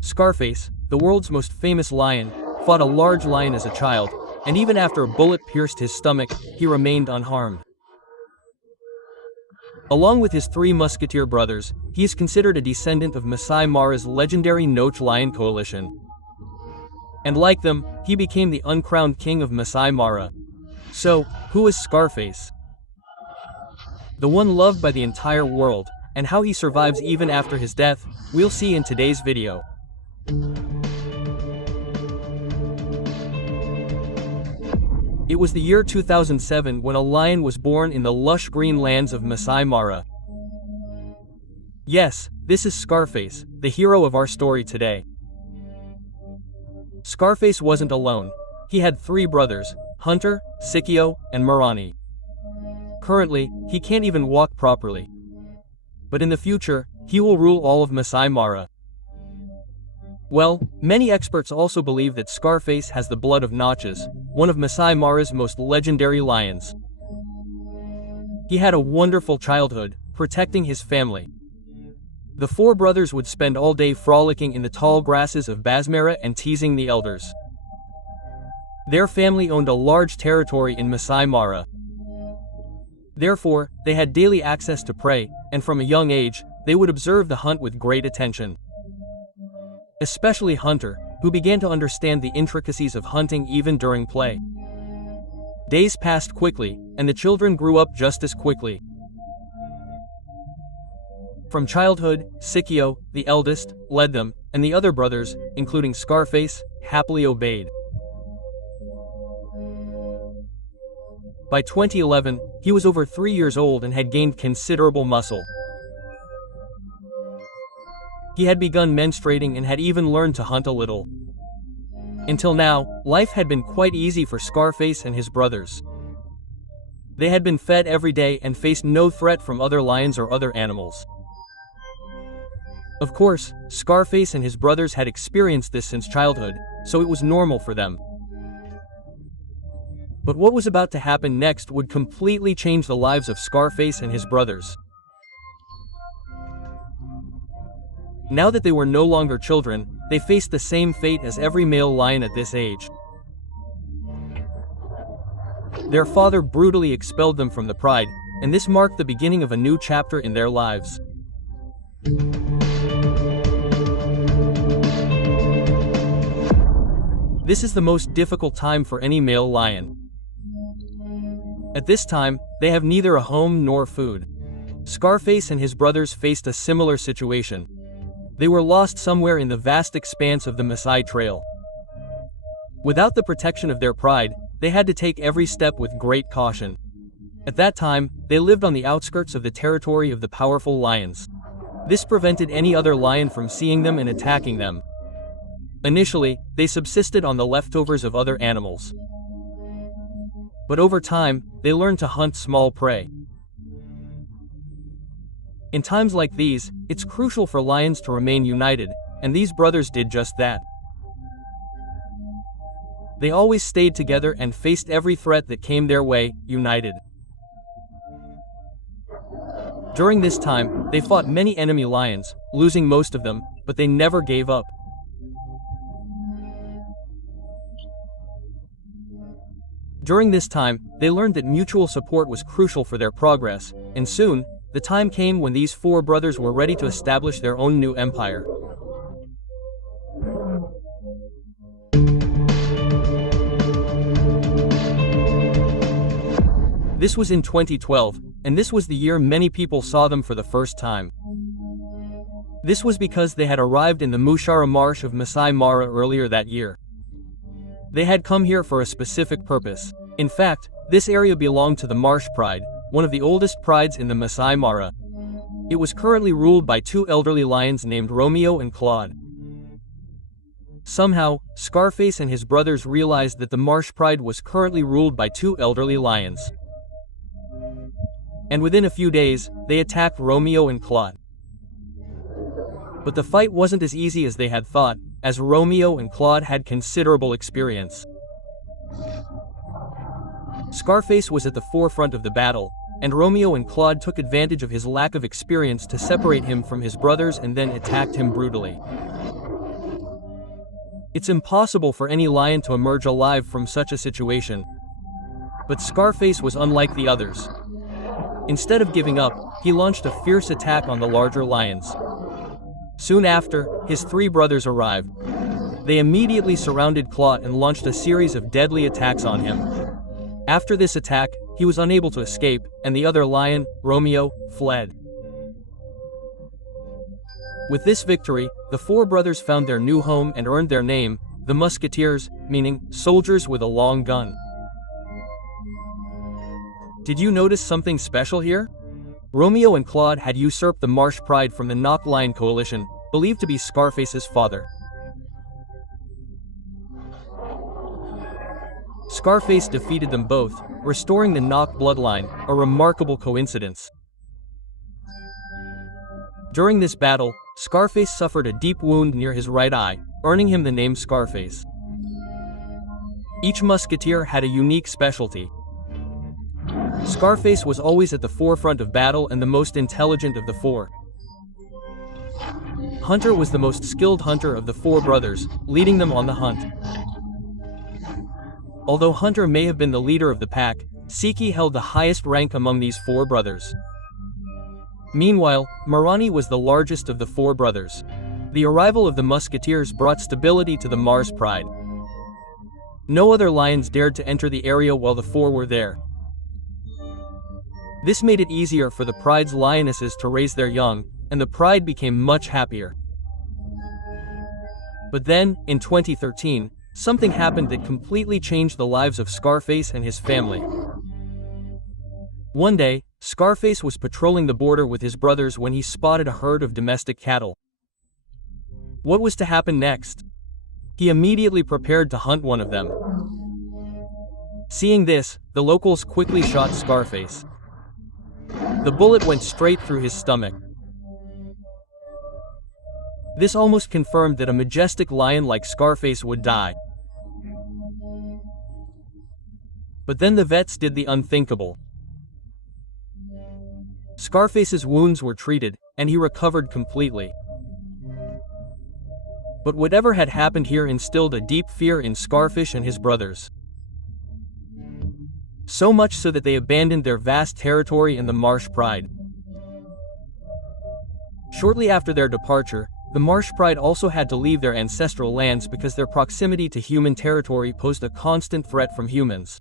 Scarface, the world's most famous lion, fought a large lion as a child, and even after a bullet pierced his stomach, he remained unharmed. Along with his three musketeer brothers, he is considered a descendant of Masai Mara's legendary Noche lion coalition. And like them, he became the uncrowned king of Masai Mara. So, who is Scarface? The one loved by the entire world, and how he survives even after his death, we'll see in today's video. It was the year 2007 when a lion was born in the lush green lands of Masai Mara. Yes, this is Scarface, the hero of our story today. Scarface wasn't alone. He had three brothers, Hunter, Sikio, and Marani. Currently, he can't even walk properly. But in the future, he will rule all of Masai Mara. Well, many experts also believe that Scarface has the blood of Notches, one of Masai Mara's most legendary lions. He had a wonderful childhood, protecting his family. The four brothers would spend all day frolicking in the tall grasses of Basmara and teasing the elders. Their family owned a large territory in Masai Mara. Therefore, they had daily access to prey, and from a young age, they would observe the hunt with great attention. Especially Hunter, who began to understand the intricacies of hunting even during play. Days passed quickly, and the children grew up just as quickly. From childhood, Sikio, the eldest, led them, and the other brothers, including Scarface, happily obeyed. By 2011, he was over 3 years old and had gained considerable muscle. He had begun menstruating and had even learned to hunt a little. Until now, life had been quite easy for Scarface and his brothers. They had been fed every day and faced no threat from other lions or other animals. Of course, Scarface and his brothers had experienced this since childhood, so it was normal for them. But what was about to happen next would completely change the lives of Scarface and his brothers. Now that they were no longer children, they faced the same fate as every male lion at this age. Their father brutally expelled them from the pride, and this marked the beginning of a new chapter in their lives. This is the most difficult time for any male lion. At this time, they have neither a home nor food. Scarface and his brothers faced a similar situation. They were lost somewhere in the vast expanse of the Maasai Trail. Without the protection of their pride, they had to take every step with great caution. At that time, they lived on the outskirts of the territory of the powerful lions. This prevented any other lion from seeing them and attacking them. Initially, they subsisted on the leftovers of other animals. But over time, they learned to hunt small prey. In times like these, it's crucial for lions to remain united, and these brothers did just that. They always stayed together and faced every threat that came their way, united. During this time, they fought many enemy lions, losing most of them, but they never gave up. During this time, they learned that mutual support was crucial for their progress, and soon, the time came when these four brothers were ready to establish their own new empire. This was in 2012, and this was the year many people saw them for the first time. This was because they had arrived in the Mushara Marsh of Masai Mara earlier that year. They had come here for a specific purpose. In fact, this area belonged to the Marsh Pride, one of the oldest prides in the Masai Mara. It was currently ruled by two elderly lions named Romeo and Claude. Somehow, Scarface and his brothers realized that the Marsh Pride was currently ruled by two elderly lions. And within a few days, they attacked Romeo and Claude. But the fight wasn't as easy as they had thought, as Romeo and Claude had considerable experience. Scarface was at the forefront of the battle, and Romeo and Claude took advantage of his lack of experience to separate him from his brothers and then attacked him brutally. It's impossible for any lion to emerge alive from such a situation. But Scarface was unlike the others. Instead of giving up, he launched a fierce attack on the larger lions. Soon after, his three brothers arrived. They immediately surrounded Claude and launched a series of deadly attacks on him. After this attack, he was unable to escape, and the other lion, Romeo, fled. With this victory, the four brothers found their new home and earned their name, the Musketeers, meaning soldiers with a long gun. Did you notice something special here? Romeo and Claude had usurped the Marsh Pride from the Knock Lion coalition, believed to be Scarface's father. Scarface defeated them both, restoring the Knock bloodline, a remarkable coincidence. During this battle, Scarface suffered a deep wound near his right eye, earning him the name Scarface. Each musketeer had a unique specialty. Scarface was always at the forefront of battle and the most intelligent of the four. Hunter was the most skilled hunter of the four brothers, leading them on the hunt. Although Hunter may have been the leader of the pack, Siki held the highest rank among these four brothers. Meanwhile, Marani was the largest of the four brothers. The arrival of the musketeers brought stability to the Mars Pride. No other lions dared to enter the area while the four were there. This made it easier for the Pride's lionesses to raise their young, and the Pride became much happier. But then, in 2013, something happened that completely changed the lives of Scarface and his family. One day, Scarface was patrolling the border with his brothers when he spotted a herd of domestic cattle. What was to happen next? He immediately prepared to hunt one of them. Seeing this, the locals quickly shot Scarface. The bullet went straight through his stomach. This almost confirmed that a majestic lion like Scarface would die. But then the vets did the unthinkable. Scarface's wounds were treated, and he recovered completely. But whatever had happened here instilled a deep fear in Scarface and his brothers. So much so that they abandoned their vast territory in the Marsh Pride. Shortly after their departure, the Marsh Pride also had to leave their ancestral lands because their proximity to human territory posed a constant threat from humans.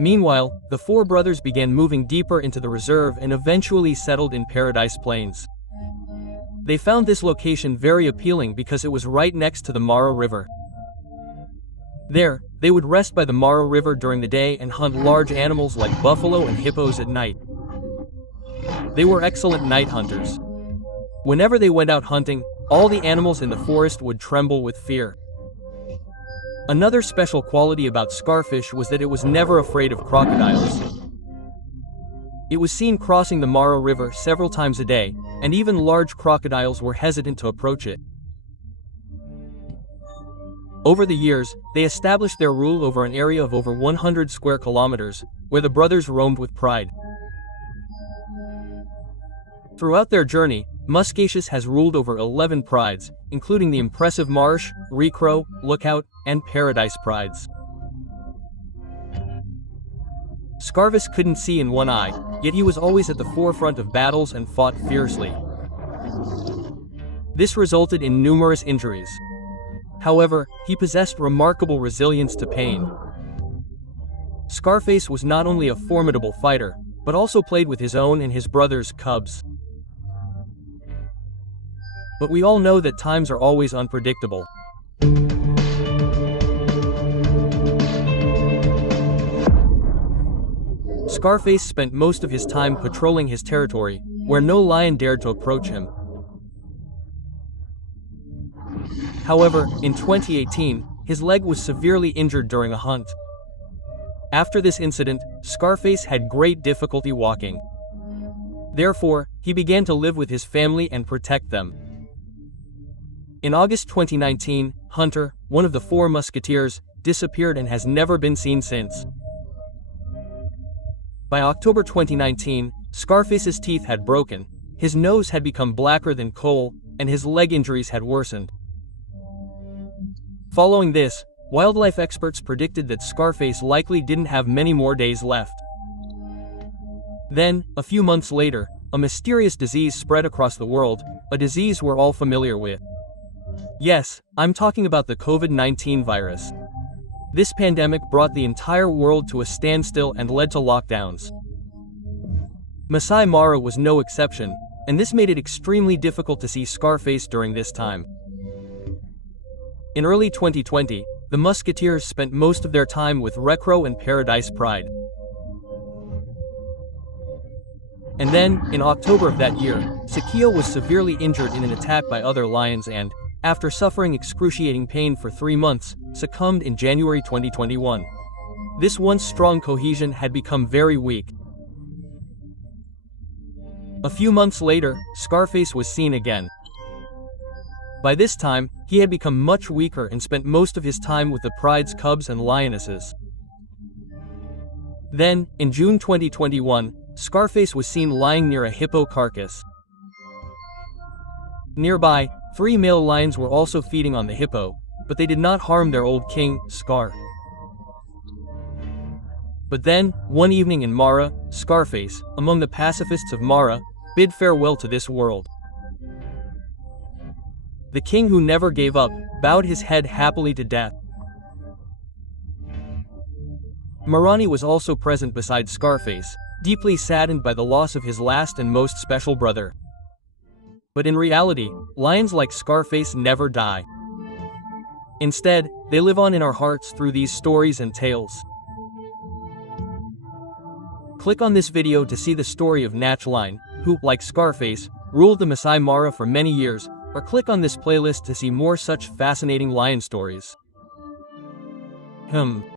Meanwhile, the four brothers began moving deeper into the reserve and eventually settled in Paradise Plains. They found this location very appealing because it was right next to the Mara River. There, they would rest by the Mara River during the day and hunt large animals like buffalo and hippos at night. They were excellent night hunters. Whenever they went out hunting, all the animals in the forest would tremble with fear. Another special quality about Scarfish was that it was never afraid of crocodiles. It was seen crossing the Mara River several times a day, and even large crocodiles were hesitant to approach it. Over the years, they established their rule over an area of over 100 square kilometers, where the brothers roamed with pride. Throughout their journey, Muscacious has ruled over 11 prides, including the impressive Marsh, Recrow, Lookout, and Paradise prides. Scarface couldn't see in one eye, yet he was always at the forefront of battles and fought fiercely. This resulted in numerous injuries. However, he possessed remarkable resilience to pain. Scarface was not only a formidable fighter, but also played with his own and his brother's cubs. But we all know that times are always unpredictable. Scarface spent most of his time patrolling his territory, where no lion dared to approach him. However, in 2018, his leg was severely injured during a hunt. After this incident, Scarface had great difficulty walking. Therefore, he began to live with his family and protect them. In August 2019, Hunter, one of the four musketeers, disappeared and has never been seen since. By October 2019, Scarface's teeth had broken, his nose had become blacker than coal, and his leg injuries had worsened. Following this, wildlife experts predicted that Scarface likely didn't have many more days left. Then, a few months later, a mysterious disease spread across the world, a disease we're all familiar with. Yes, I'm talking about the COVID-19 virus. This pandemic brought the entire world to a standstill and led to lockdowns. Masai Mara was no exception, and this made it extremely difficult to see Scarface during this time. In early 2020, the Musketeers spent most of their time with Recro and Paradise Pride. And then, in October of that year, Sikio was severely injured in an attack by other lions and, after suffering excruciating pain for 3 months, succumbed in January 2021. This once strong cohesion had become very weak. A few months later, Scarface was seen again. By this time, he had become much weaker and spent most of his time with the Pride's cubs and lionesses. Then, in June 2021, Scarface was seen lying near a hippo carcass. Nearby, 3 male lions were also feeding on the hippo, but they did not harm their old king, Scar. But then, one evening in Mara, Scarface, among the pacifists of Mara, bid farewell to this world. The king who never gave up, bowed his head happily to death. Marani was also present beside Scarface, deeply saddened by the loss of his last and most special brother. But in reality, lions like Scarface never die. Instead, they live on in our hearts through these stories and tales. Click on this video to see the story of Nachline, who, like Scarface, ruled the Masai Mara for many years, or click on this playlist to see more such fascinating lion stories.